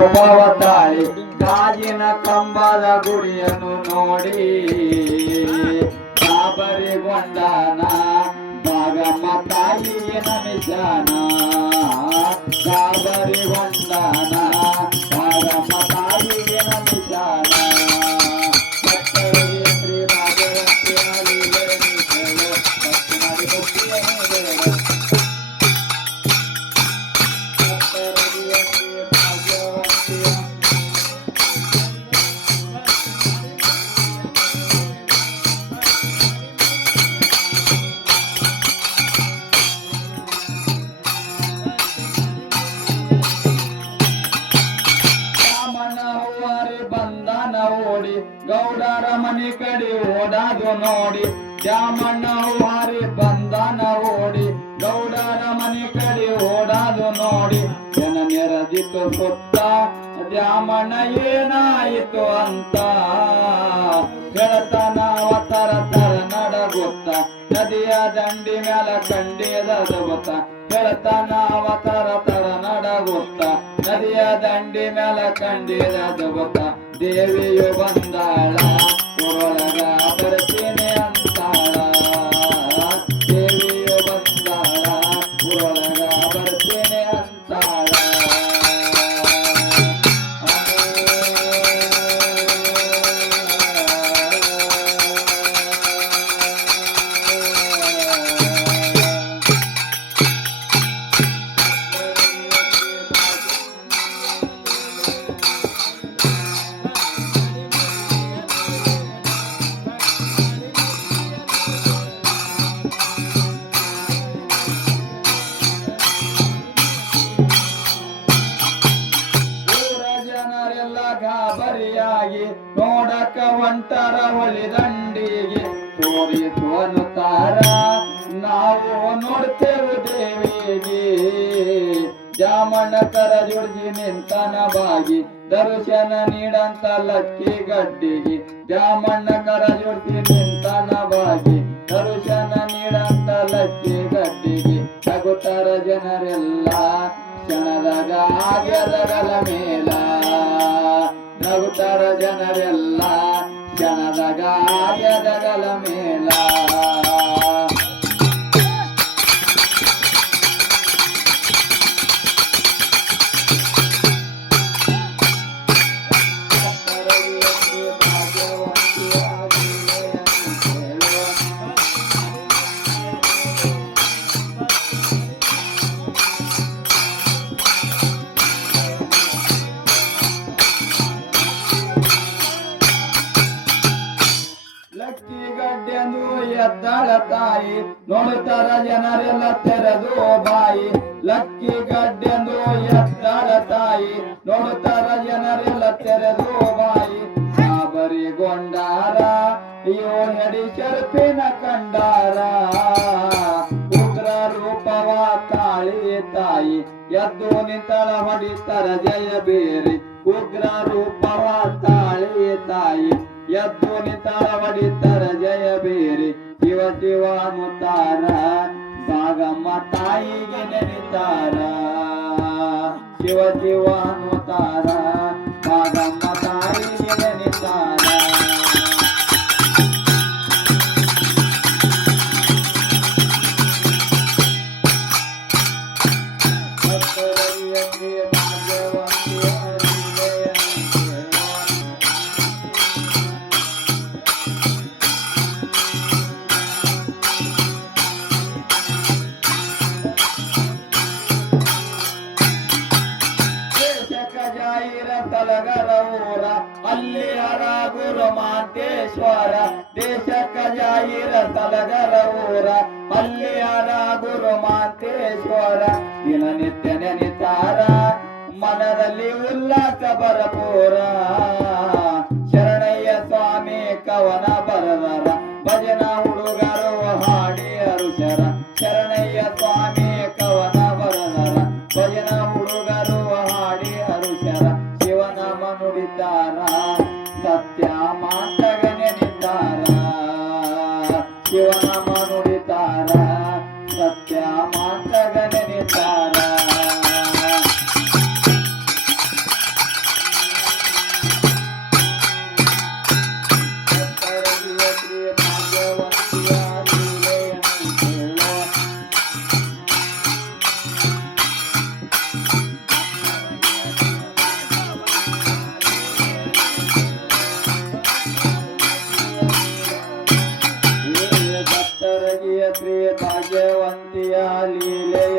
ತಾಳಿ ಗಾಜಿನ ಕಂಬದ ಗುಡಿಯನ್ನು ನೋಡಿ ಗಾಬರಿಗೊಂಡನ ಭಾಗಮ್ಮ ತಾಯಿಯ ನಮಿಸನ ಗಾಬರಿಗೊಂಡನ ಭಾಗಮ್ಮ ತಾಯಿಯ ನಮಿಸನ ಓಡಿ ಗೌಡರ ಮನೆ ಕಡೆ ಓಡಾದು ನೋಡಿ ದ್ಯಾಮಣ್ಣ ವಾರಿ ಬಂದನ ಓಡಿ ಗೌಡರ ಮನೆ ಕಡೆ ಓಡಾದು ನೋಡಿ ಜನ ನೆರೆದಿತ್ತು ಸುತ್ತ ದ್ಯಾಮಣ್ಣ ಏನಾಯಿತು ಅಂತ ಗೆಳತನ ತರ ತರ ನಡಗುತ್ತ ನದಿಯ ದಂಡಿ ಮ್ಯಾಲ ಕಂಡಿದ ಗೊತ್ತ ಗೆಳತನ ತರ ತರ ನಡಗುತ್ತ ನದಿಯ ದಂಡಿ ಮ್ಯಾಲ ಕಂಡಿದ ಗೊತ್ತ ದೇವಿಯು ಬಂದಾಳ ಒಳಗ ಬರ್ತೀನಿ ಅಂತಾಳ ದೇವಿಯು ಬಂದಾಳ ಒಳಗ ಬರ್ತೀನಿ ಅಂತಾಳ ಗಾಬರಿಯಾಗಿ ನೋಡಕ ಹೊಂಟರ ಹೊಳಿದಂಡಿಗೆ ತೋರಿಸುವನುತ್ತಾರ ನಾವು ನೋಡ್ತೇವೆ ದೇವಿಗೆ ದ್ಯಾಮಣ್ಣ ಕರ ಜೋಡಿಸಿ ನಿಂತನ ಬಾಗಿ ದರ್ಶನ ನೀಡಂತ ಲಕ್ಕಿ ಗಡ್ಡಿಗೆ ದ್ಯಾಮಣ್ಣ ಕರ ಜೋಡಿಸಿ ನಿಂತನ ಬಾಗಿ ದರ್ಶನ ನೀಡಂತ ಲಕ್ಕಿ ಗಡ್ಡಿಗೆ ತಗುತ್ತರ ಜನರೆಲ್ಲ ಕ್ಷಣದಾಗ ಆಗ್ಯದಗಲ ಮೇಲ ನಗುತ್ತರ ಜನರೆಲ್ಲ ಕ್ಷಣದಾಗ ಆಗ್ಯದಗಲ ಮೇಲ ಎದ್ದಾಳ ತಾಯಿ ನೋಡುತ್ತಾರ ಜನರೆಲ್ಲ ತೆರೆದು ಬಾಯಿ ಲಕ್ಕಿ ಗಡ್ಡೆಂದು ಎದ್ದಾಳ ತಾಯಿ ನೋಡುತ್ತಾರ ಜನರೆಲ್ಲ ತೆರೆದು ಬಾಯಿ ಗಾಬರಿಗೊಂಡಾರ ಅಯ್ಯೋ ನಡಿ ಚರ್ಪಿನ ಕಂಡಾರ ಉಗ್ರ ರೂಪವ ತಾಳಿ ತಾಯಿ ಎದ್ದು ನಿಂತಳ ಹೊಡಿತಾರ ಜಯ ಬೇರಿ ಉಗ್ರ ರೂಪವ ತಾಳಿ ತಾಯಿ ಎದ್ದು ನಿಂತಳ ಹೊಡಿತಾರ ಜಯ ಬೇರಿ ಶಿವ ಶಿವ ಮುತ್ತಾರ ಭಾಗಮ್ಮ ತಾಯಿಗೆ ನೆನಿತಾರ ಶಿವ ಶಿವ ಮುತ್ತಾರ ಭಾಗಮ್ಮ ತಾಯಿಗೆ ನೆನಿತಾರ ತಲಗರವೂರ ಅಲ್ಲಿ ಗುರು ಮಾಂತೇಶ್ವರ ದೇಶಕ್ಕ ಜಾಯಿರ ತಲಗರವೂರ ಅಲ್ಲಿ ಗುರು ಮಾಂತೇಶ್ವರ ದಿನನಿತ್ಯ ನೆನಿತಾರ ಮನದಲ್ಲಿ ಉಲ್ಲಾಸ ಭರಪೂರ ಶರಣಯ್ಯ ಸ್ವಾಮಿ ಕವನ ಬರದರ ಭಜನ ಹುಡುಗರು ಹಾಡಿ ಅರುಷರ ಶರಣಯ್ಯ ಸ್ವಾಮಿ ಕವನ ಬರದರ ಭಜನ ಹುಡುಗರು ಹಾಡಿ ಅರುಷರ ಶಿವನಾಮ ನುಡಿತಾರ ಸತ್ಯ ಮಾತಗ ನೆನಿತಾರ ಶಿವನಾಮ ನುಡಿತಾರ ಸತ್ಯ ಮಾತಗ ನೆನಿತಾರ ಲೀಲೆಯ